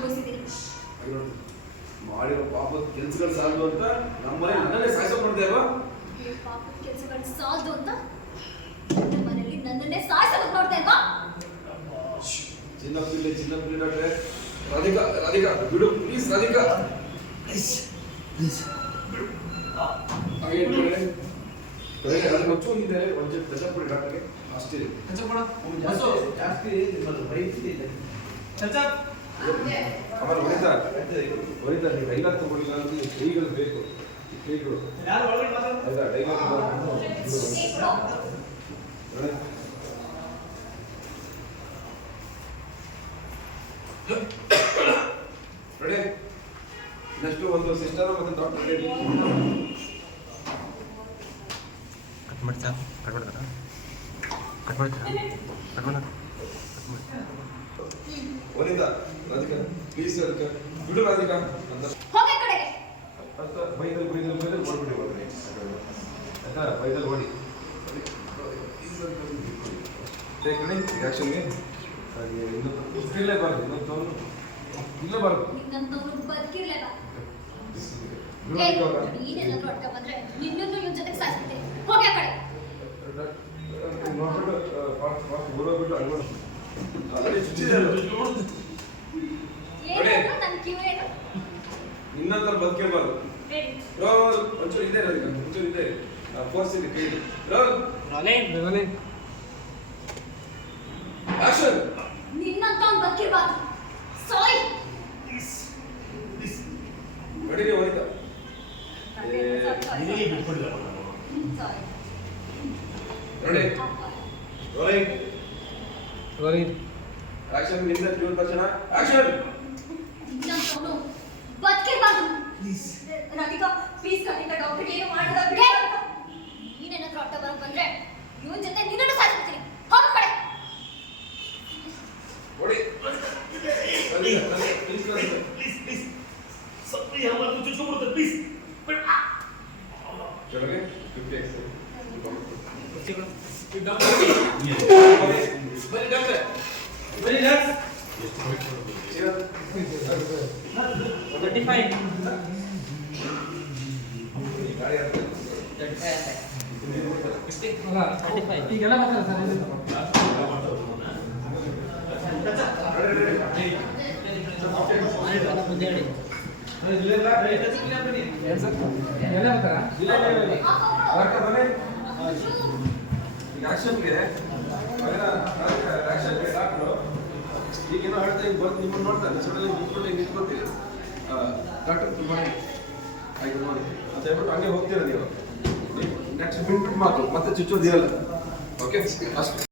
ಅನುಭವಿಸಿದ್ದೀನಿ. ಮಾಡಿರೋ ಪಾಪದ ಕೆಲಸಗಳು ಸಾಲದು ಅಂತ ನಮ್ಮನೆ ನನ್ನನ್ನೇ ಸಾಯಿಸೋಕೆ ಮಾಡ್ತಾ ಇಲ್ವಾ? ಪಾಪದ ಕೆಲಸಗಳು ಸಾಲದು ಅಂತ ನನ್ನ ಮನೆಯಲ್ಲಿ ನನ್ನನ್ನೇ ಸಾಯಿಸೋಕೆ ನೋಡ್ತಾ ಇಲ್ವಾ? ಚಿನ್ನ ಪಿಲ್ಲೆ ಡಾಕ್ಟ್ರೆ, ರಾಧಿಕಾ ಬಿಡು ಪ್ಲೀಸ್, ರಾಧಿಕಾ ಪ್ಲೀಸ್ ಹಾಗೆ ಅದಕ್ಕೆ ಹೊಚ್ಚು ಹೋಗಿದ್ದಾರೆ. ಒಂದು ಟಚಪ್ ಡಾಕ್ಟರ್ಗೆ ಅಷ್ಟೇ ಆಮೇಲೆ ಹೊರಿತಾ ನೀವು ಡೈಲಾಗ್ ತಗೊಳ್ಳಿಲ್ಲ ಅಂದ್ರೆ ಕೈಗಳು ಬೇಕು. ಕೈಗಳು ಹೌದಾ? Dialogue ready. ನೆಕ್ಸ್ಟ್ ಒಂದು ಸಿಸ್ಟರ್ ಮತ್ತೆ ಡಾಕ್ಟರ್ ರೆಡಿ. ಕಟ್ ಮಾಡ್ತಾ ವನಿತಾ, ರಾಧಿಕಾ ಪ್ಲೀಸ್, ರಾಧಿಕಾ ಬಿಡು, ರಾಧಿಕಾ ಅಂತ ಹೋಗಿ ಕಡೆಗೆ ಅಂತ ಬೈದಲ್ ಓಡ್ಬಿಡಿ ಬರ್ರಿ ಆಯ್ತಾ? ಬೈದಲ್ ಓಡಿ ಆ್ಯಕ್ಷನ್ಗೆ ಹಾಗೆ ಇನ್ನೊಂದು ಇರಲೇಬಾರ್ದು, ಇನ್ನೊಂದು ಇಲ್ಲಬಾರ್ದು. ನಿನ್ನಂತವನು ಬದುಕಿರ್ಲೇಬಾರ್ದು. ನೀನೇನಾದ್ರೂ ಅಡ್ಡ ಬಂದ್ರೆ ನಿನ್ನನ್ನು ಇವನ್ ಜೊತೆಗೆ ಸಾಯಿಸ್ಬಿಡ್ತೀನಿ. ಹೋಗಿ ಆ ಕಡೆ. ನೋಡ್ಬಿಟ್ಟು ಊರೋಗ್ಬಿಟ್ಟು ಅಲ್ಬೋದು ಏನು ನನ್ನ ಕಿವೇನು ಇನ್ನೊಂಥರ ಬದುಕಿರ್ಬಾರ್ದು. ರೋಲ್ ಒಂಚೂರು ಇದೆ, ರಾಧಿಕಾ ಒಂಚೂರು ಇದೆ, ಫೋರ್ಸ್ ಇದೆ ಕೈ. Roll action. ನಿನ್ನಂತವನು ಬದುಕಿರ್ಬಾರ್ದು. ಸಾಯ್. Ready Vanita? Ready rolling action. ನಿಂದ ಟ್ಯೂನ್ ತಕ್ಷಣ ಆಕ್ಷನ್. ನಿನ್ನಂತವನು ಬದುಕಿರ್ಬಾರ್ದು. ಪ್ಲೀಸ್ ರಾಧಿಕಾ, ಪ್ಲೀಸ್ ಖಂಡಿತ ಡಾಕ್ಟರ್ ಏನು ಮಾಡೋದ ಬಿಡಿ. ನೀನೇನಾದ್ರೂ ಅಡ್ಡ ಬರೋಕ್ ಬಂದ್ರೆ ಇವನ್ ಜೊತೆ ನಿನ್ನನ್ನು ಸಾಯಿಸ್ಬಿಡ್ತೀನಿ. ಹೋಗು ಕಡೆ. ಓಡಿ ಪ್ಲೀಸ್ ಸಪ್ಲಿ ಹಮಾರ ಚುಚ್ಚುಬಿಡುತ್ತೆ ಪ್ಲೀಸ್. ಕೆಳಗೆ 50 ಎಕ್ಸ್ ಬನ್ನಿ ಡಾಕ್ಟರ್, ಬನ್ನಿ ನರ್ಸ್. 35 ಈಗೆಲ್ಲ ಬರ್ತಾರೆ ಸರ್, ಎಲ್ಲ ಬರ್ತಾರಾ? ಆಕ್ಷನ್ಗೆ ಡಾಕ್ಟ್ರು ಈಗೇನೋ ಹೇಳ್ತಾ ಈಗ ಬರ್ತು ನಿಮ್ಮನ್ನು ನೋಡ್ತಾರೆ. ಸಡನ್ಲಿ ನಿಂತ್ಕೊಳ್ತೀರಿ. ಡಾಕ್ಟರ್ ತುಂಬ ಆಯ್ತು ನೋಡಿ ಅಂತ ಹೇಳ್ಬಿಟ್ಟು ಹಂಗೆ ಹೋಗ್ತೀರ ನೀವು. ನೆಕ್ಸ್ಟ್ ಬಿಟ್ಬಿಟ್ಟು ಮಾತು ಮತ್ತೆ ಚುಚ್ಚೋದಿರಲ್ಲ. ಓಕೆ ಅಷ್ಟು.